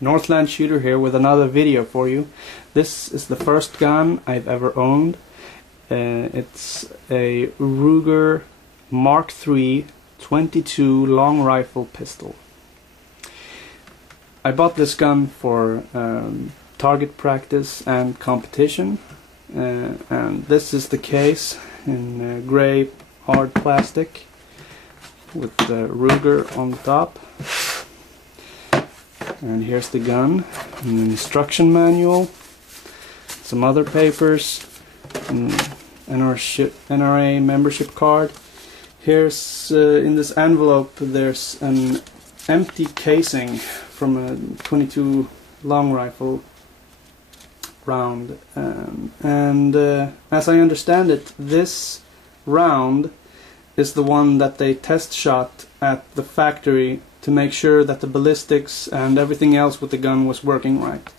Northland Shooter here with another video for you. This is the first gun I've ever owned. It's a Ruger Mark III 22 long rifle pistol. I bought this gun for target practice and competition, and this is the case in gray hard plastic with the Ruger on the top. And here's the gun, an instruction manual, some other papers, an NRA membership card. Here's in this envelope there's an empty casing from a 22 long rifle round, and as I understand it, this round is the one that they test shot at the factory to make sure that the ballistics and everything else with the gun was working right.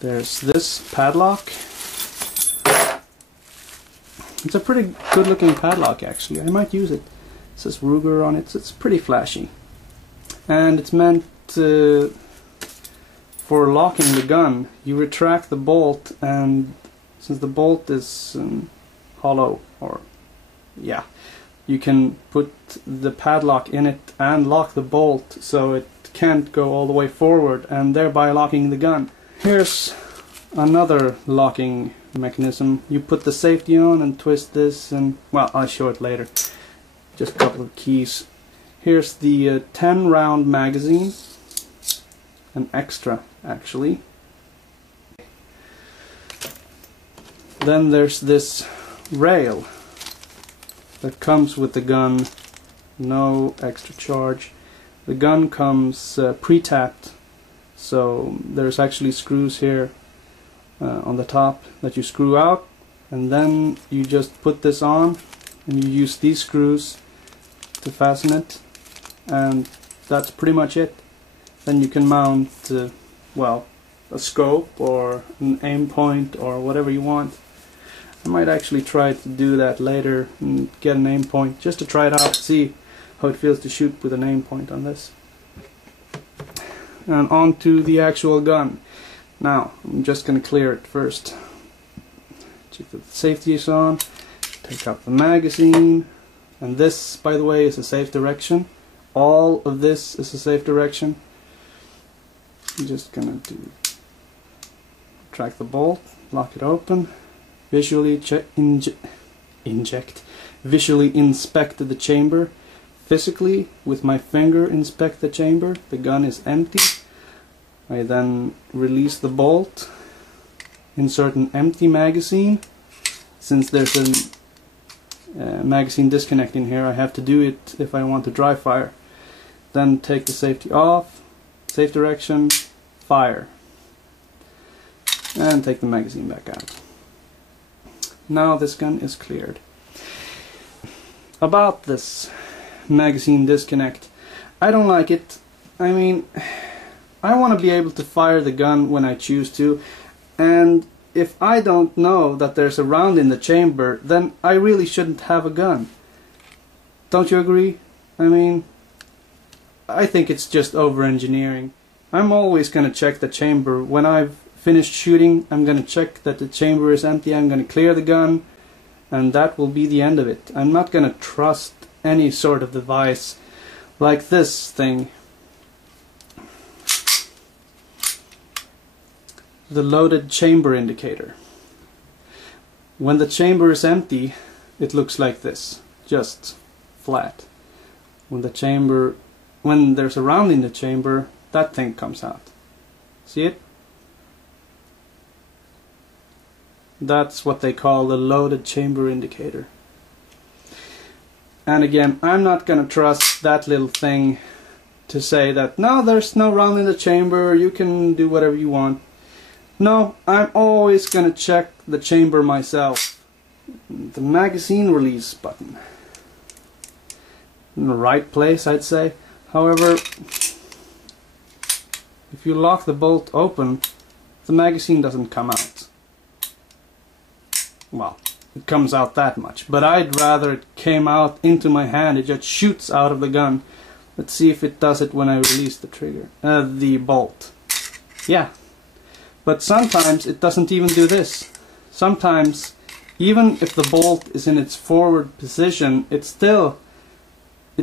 There's this padlock. It's a pretty good looking padlock actually. I might use it. It says Ruger on it, so it's pretty flashy. And it's meant for locking the gun. You retract the bolt, and since the bolt is hollow, or yeah, you can put the padlock in it and lock the bolt so it can't go all the way forward, and thereby locking the gun. Here's another locking mechanism. You put the safety on and twist this, and well, I'll show it later. Just a couple of keys. Here's the 10 round magazine, an extra actually. Then there's this rail that comes with the gun, no extra charge. The gun comes pre-tapped, so there's actually screws here on the top that you screw out, and then you just put this on and you use these screws to fasten it, and that's pretty much it. Then you can mount well, a scope or an aim point or whatever you want. I might actually try to do that later and get an aim point just to try it out, see how it feels to shoot with an aim point on this. And on to the actual gun. Now, I'm just going to clear it first. Check that the safety is on, take out the magazine, and this, by the way, is a safe direction. All of this is a safe direction. I'm just going to retract the bolt, lock it open, visually visually inspect the chamber, physically with my finger inspect the chamber. The gun is empty. I then release the bolt, insert an empty magazine. Since there's a magazine disconnect in here, I have to do it if I want to dry fire. Then take the safety off, safe direction, fire, and take the magazine back out. Now this gun is cleared. About this magazine disconnect, I don't like it. I mean, I want to be able to fire the gun when I choose to, and if I don't know that there's a round in the chamber, then I really shouldn't have a gun. Don't you agree? I mean, I think it's just over-engineering. I'm always going to check the chamber. When I've finished shooting, I'm going to check that the chamber is empty, I'm going to clear the gun, and that will be the end of it. I'm not going to trust any sort of device like this thing. The loaded chamber indicator. When the chamber is empty, it looks like this, just flat. When there's a round in the chamber, that thing comes out. See it? That's what they call the loaded chamber indicator. And again, I'm not going to trust that little thing to say that, no, there's no round in the chamber, you can do whatever you want. No, I'm always going to check the chamber myself. The magazine release button. In the right place, I'd say. However, if you lock the bolt open, the magazine doesn't come out. Well, it comes out that much, but I'd rather it came out into my hand. It just shoots out of the gun. Let's see if it does it when I release the trigger, the bolt. Yeah, but sometimes it doesn't even do this. Sometimes, even if the bolt is in its forward position, it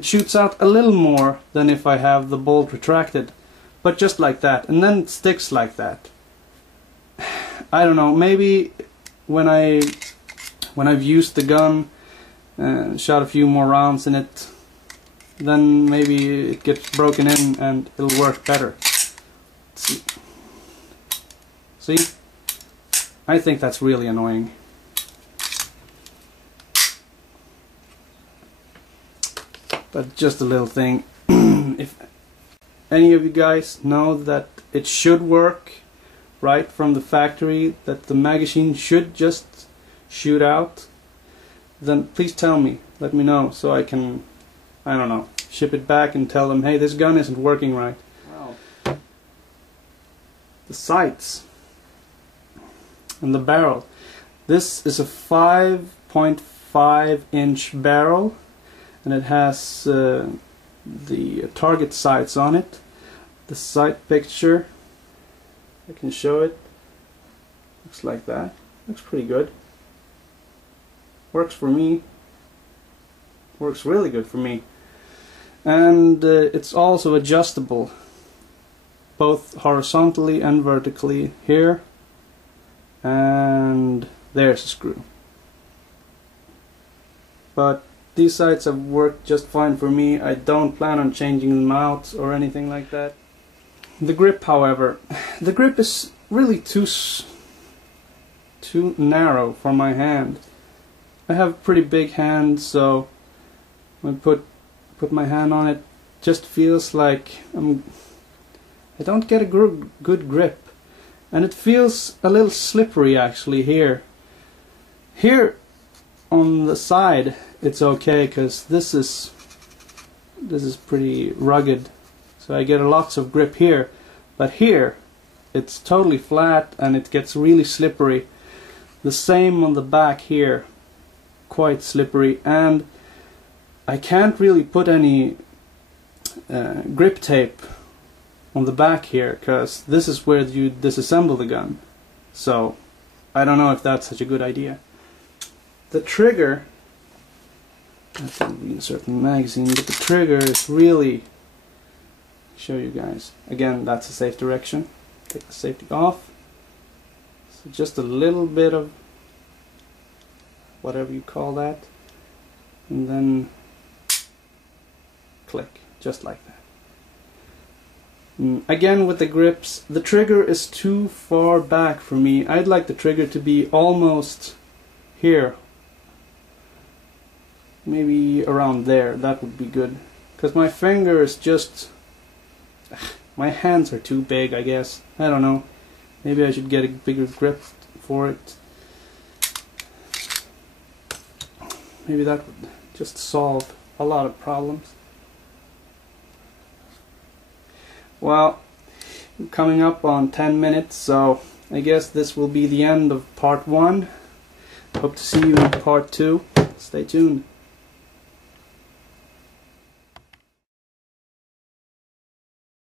shoots out a little more than if I have the bolt retracted. But just like that, and then it sticks like that. I don't know, maybe when I've used the gun and shot a few more rounds in it, then maybe it gets broken in and it'll work better. Let's see? See? I think that's really annoying. But just a little thing. If any of you guys know that it should work right from the factory, that the magazine should just shoot out, then please tell me. Let me know so I can, I don't know, ship it back and tell them, hey, this gun isn't working right. Wow. The sights and the barrel. This is a 5.5 inch barrel, and it has the target sights on it. The sight picture, I can show it. Looks like that. Looks pretty good. Works for me. Works really good for me. And it's also adjustable, both horizontally and vertically. Here, and there's a screw. But these sights have worked just fine for me. I don't plan on changing them out or anything like that. The grip, however, the grip is really too narrow for my hand. I have pretty big hands, so when I put my hand on it, just feels like I don't get a good grip, and it feels a little slippery actually here. Here on the side it's okay, because this is pretty rugged, so I get lots of grip here, but here it's totally flat and it gets really slippery. The same on the back here, quite slippery, and I can't really put any grip tape on the back here, because this is where you disassemble the gun, so I don't know if that's such a good idea. The trigger, I have to reinsert the magazine, but the trigger is really, show you guys, again, that's a safe direction. Take the safety off, so just a little bit of whatever you call that, and then click, just like that. Again, with the grips, the trigger is too far back for me. I'd like the trigger to be almost here, maybe around there. That would be good, because my finger is just, my hands are too big, I guess. I don't know, maybe I should get a bigger grip for it. Maybe that would just solve a lot of problems. Well, coming up on 10 minutes, so I guess this will be the end of part 1. Hope to see you in part 2. Stay tuned.